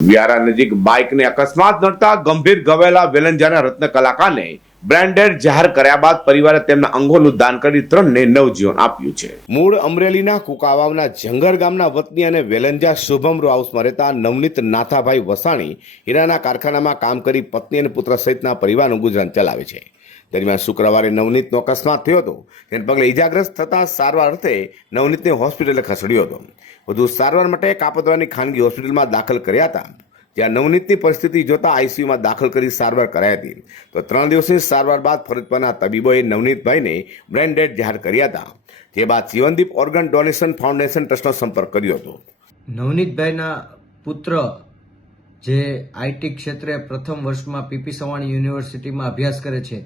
વ્યારા નજીક બાઇકને અકસ્માત નડતા ગંભીર ઘવાયેલા વેલંજાના રત્ન કલાકારને બ્રેન્ડેડ જાહેર કર્યા બાદ પરિવારે તેમના અંગોનું દાન કરી 3ને નવજીવન આપ્યું છે। મૂળ અમરેલીના કુકાવાવના જંગર ગામના વતની અને વેલંજા શુભમ હાઉસમાં રહેતા નવનીત નાથાભાઈ વસાણી હીરાના કારખાનામાં કામ કરી પત્ની અને પુત્ર સહિતના પરિવારનું ગુજરાન ચલાવે છે। દરમિયાન શુક્રવારે નવનીતનો અકસ્માત થયો હતો, તેને પગલે ઇજાગ્રસ્ત થતા સારવાર અર્થે નવનીતને હોસ્પિટલે ખસેડ્યો હતો। વધુ સારવાર માટે કાપોદ્રાની ખાનગી હોસ્પિટલમાં દાખલ કર્યા હતા, જ્યાં નવનીતની પરિસ્થિતિ જોતા આઈસીયુમાં દાખલ કરી સારવાર કરાઈ હતી। તો 3 દિવસની સારવાર બાદ ફરજ પરના તબીબોએ નવનીતભાઈને બ્રેન્ડેડ જાહેર કર્યા હતા, જે બાદ જીવનદીપ ઓર્ગન ડોનેશન ફાઉન્ડેશન ટ્રસ્ટનો સંપર્ક કર્યો હતો। નવનીતભાઈના પુત્ર જે આઈટી ક્ષેત્રે પ્રથમ વર્ષમાં પીપી સવાણી યુનિવર્સિટીમાં અભ્યાસ કરે છે,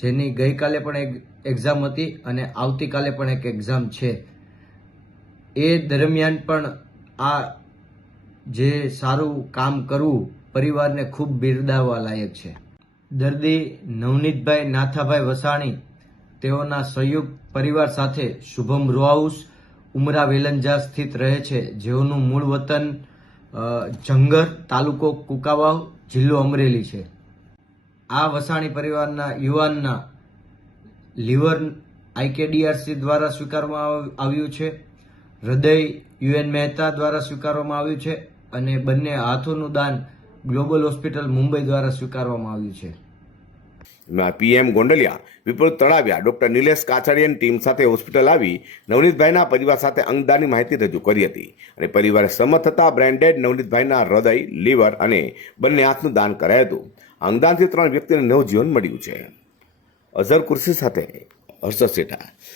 જેની ગઈકાલે પણ એક એક્ઝામ હતી અને આવતીકાલે પણ એક એક્ઝામ છે, એ દરમિયાન પણ આ જે સારું કામ કરવું પરિવારને ખૂબ બિરદાવવા લાયક છે। દર્દી નવનીતભાઈ નાથાભાઈ વસાણી તેઓના સંયુક્ત પરિવાર સાથે શુભમ રો હાઉસ ઉમરા વેલંજા સ્થિત રહે છે, જેઓનું મૂળ વતન જંગર, તાલુકો કુકાવાવ, જિલ્લો અમરેલી છે। આ વસાણી પરિવારના યુવાનના લીવર આઈકેડીઆરસી દ્વારા સ્વીકારવામાં આવ્યું છે, હૃદય યુએન મહેતા દ્વારા સ્વીકારવામાં આવ્યું છે અને બંને હાથોનું દાન ગ્લોબલ હોસ્પિટલ મુંબઈ દ્વારા સ્વીકારવામાં આવ્યું છે। પીએમ ગોંડલિયા, વિપુલ તળાવિયા, ડોક્ટર નિલેશ કાછડિયાની ટીમ સાથે હોસ્પિટલ આવી નવનીતભાઈના પરિવાર સાથે અંગદાનની માહિતી રજૂ કરી હતી અને પરિવારે સંમત થતા બ્રેન્ડેડ નવનીતભાઈના હૃદય, લીવર અને બંને હાથનું દાન કરાયું હતું। અંગદાનથી 3 વ્યક્તિને નવજીવન મળ્યું છે। અઝર કુર્સી સાથે હર્ષદ સેઠા।